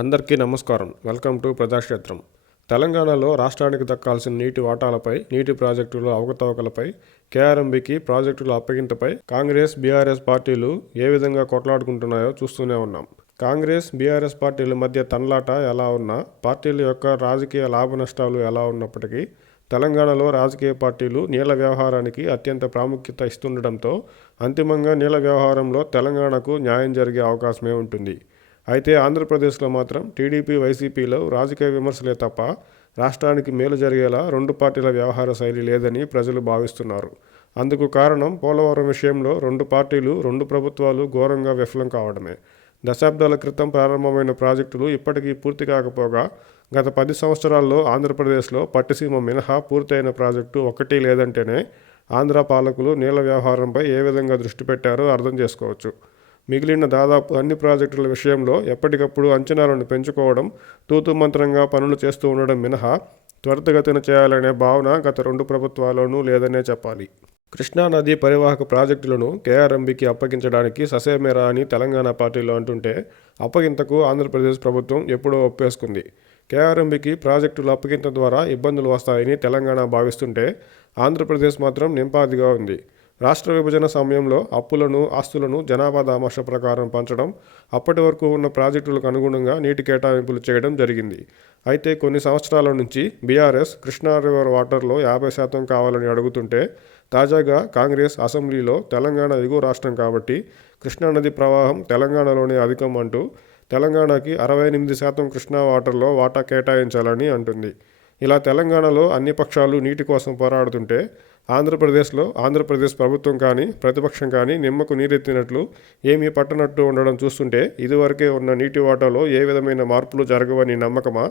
అందరికీ నమస్కారం. Welcome to Prajakshetram. తెలంగాణలో రాష్ట్రానికి దక్కాల్సిన నీటి వాటాలపై, నీటి ప్రాజెక్టుల అవకతవకలపై, కేఆర్ఎంబీకి ప్రాజెక్టుల అప్పగింతపై కాంగ్రెస్, బీఆర్ఎస్ పార్టీలు ఏ విధంగా కొట్లాడుకుంటున్నాయో చూస్తూనే ఉన్నాం. కాంగ్రెస్, బీఆర్ఎస్ పార్టీల మధ్య తన్లాట ఎలా ఉన్నా, పార్టీల యొక్క రాజకీయ లాభ నష్టాలు ఎలా ఉన్నప్పటికీ తెలంగాణలో రాజకీయ పార్టీలు నీళ్ల వ్యవహారానికి అత్యంత ప్రాముఖ్యత ఇస్తుండటంతో అంతిమంగా నీళ్ల వ్యవహారంలో తెలంగాణకు న్యాయం జరిగే అవకాశమే ఉంటుంది. అయితే ఆంధ్రప్రదేశ్లో మాత్రం టీడీపీ, వైసీపీలో రాజకీయ విమర్శలే తప్ప రాష్ట్రానికి మేలు జరిగేలా రెండు పార్టీల వ్యవహార శైలి లేదని ప్రజలు భావిస్తున్నారు. అందుకు కారణం పోలవరం విషయంలో రెండు పార్టీలు, రెండు ప్రభుత్వాలు ఘోరంగా విఫలం కావడమే. దశాబ్దాల క్రితం ప్రారంభమైన ప్రాజెక్టులు ఇప్పటికీ పూర్తి కాకపోగా గత 10 సంవత్సరాల్లో ఆంధ్రప్రదేశ్లో పట్టిసీమ మినహా పూర్తయిన ప్రాజెక్టు ఒక్కటి లేదంటేనే ఆంధ్ర పాలకులు నీళ్ల వ్యవహారంపై ఏ విధంగా దృష్టి పెట్టారో అర్థం చేసుకోవచ్చు. మిగిలిన దాదాపు అన్ని ప్రాజెక్టుల విషయంలో ఎప్పటికప్పుడు అంచనాలను పెంచుకోవడం, తూతు మంత్రంగా పనులు చేస్తూ ఉండడం మినహా త్వరితగతిన చేయాలనే భావన గత రెండు ప్రభుత్వాల్లోనూ లేదనే చెప్పాలి. కృష్ణానది పరివాహక ప్రాజెక్టులను కేఆర్ఎంబీకి అప్పగించడానికి ససేమేరా అని తెలంగాణ పార్టీలు అంటుంటే అప్పగింతకు ఆంధ్రప్రదేశ్ ప్రభుత్వం ఎప్పుడో ఒప్పేసుకుంది. కేఆర్ఎంబీకి ప్రాజెక్టుల అప్పగింత ద్వారా ఇబ్బందులు వస్తాయని తెలంగాణ భావిస్తుంటే ఆంధ్రప్రదేశ్ మాత్రం నింపాదిగా ఉంది. రాష్ట్ర విభజన సమయంలో అప్పులను, ఆస్తులను జనాభా దామాషా ప్రకారం పంచడం, అప్పటి వరకు ఉన్న ప్రాజెక్టులకు అనుగుణంగా నీటి కేటాయింపులు చేయడం జరిగింది. అయితే కొన్ని సంవత్సరాల నుంచి బీఆర్ఎస్ కృష్ణా రివర్ వాటర్లో 50% కావాలని అడుగుతుంటే తాజాగా కాంగ్రెస్ అసెంబ్లీలో తెలంగాణ ఎగువ రాష్ట్రం కాబట్టి కృష్ణానది ప్రవాహం తెలంగాణలోనే అధికం అంటూ తెలంగాణకి 68% కృష్ణా వాటర్లో వాటా కేటాయించాలని అంటుంది. ఇలా తెలంగాణలో అన్ని పక్షాలు నీటి కోసం పోరాడుతుంటే ఆంధ్రప్రదేశ్లో ఆంధ్రప్రదేశ్ ప్రభుత్వం కానీ, ప్రతిపక్షం కానీ నిమ్మకు నీరెత్తినట్లు ఏమీ పట్టనట్టు ఉండడం చూస్తుంటే ఇదివరకే ఉన్న నీటి వాటాలో ఏ విధమైన మార్పులు జరగవని నమ్మకమా,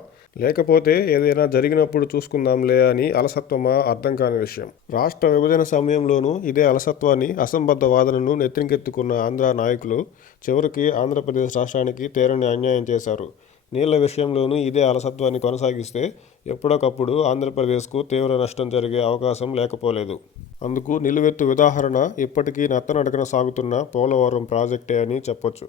లేకపోతే ఏదైనా జరిగినప్పుడు చూసుకుందాంలే అని అలసత్వమా అర్థం కాని విషయం. రాష్ట్ర విభజన సమయంలోనూ ఇదే అలసత్వాన్ని, అసంబద్ధ వాదనను నెత్తికెత్తుకున్న ఆంధ్ర నాయకులు చివరికి ఆంధ్రప్రదేశ్ రాష్ట్రానికి తీరని అన్యాయం చేశారు. నీళ్ల విషయంలోనూ ఇదే అలసత్వాన్ని కొనసాగిస్తే ఎప్పటికప్పుడు ఆంధ్రప్రదేశ్కు తీవ్ర నష్టం జరిగే అవకాశం లేకపోలేదు. అందుకు నిలువెత్తు ఉదాహరణ ఇప్పటికీ నత్తనడకన సాగుతున్న పోలవరం ప్రాజెక్టే అని చెప్పొచ్చు.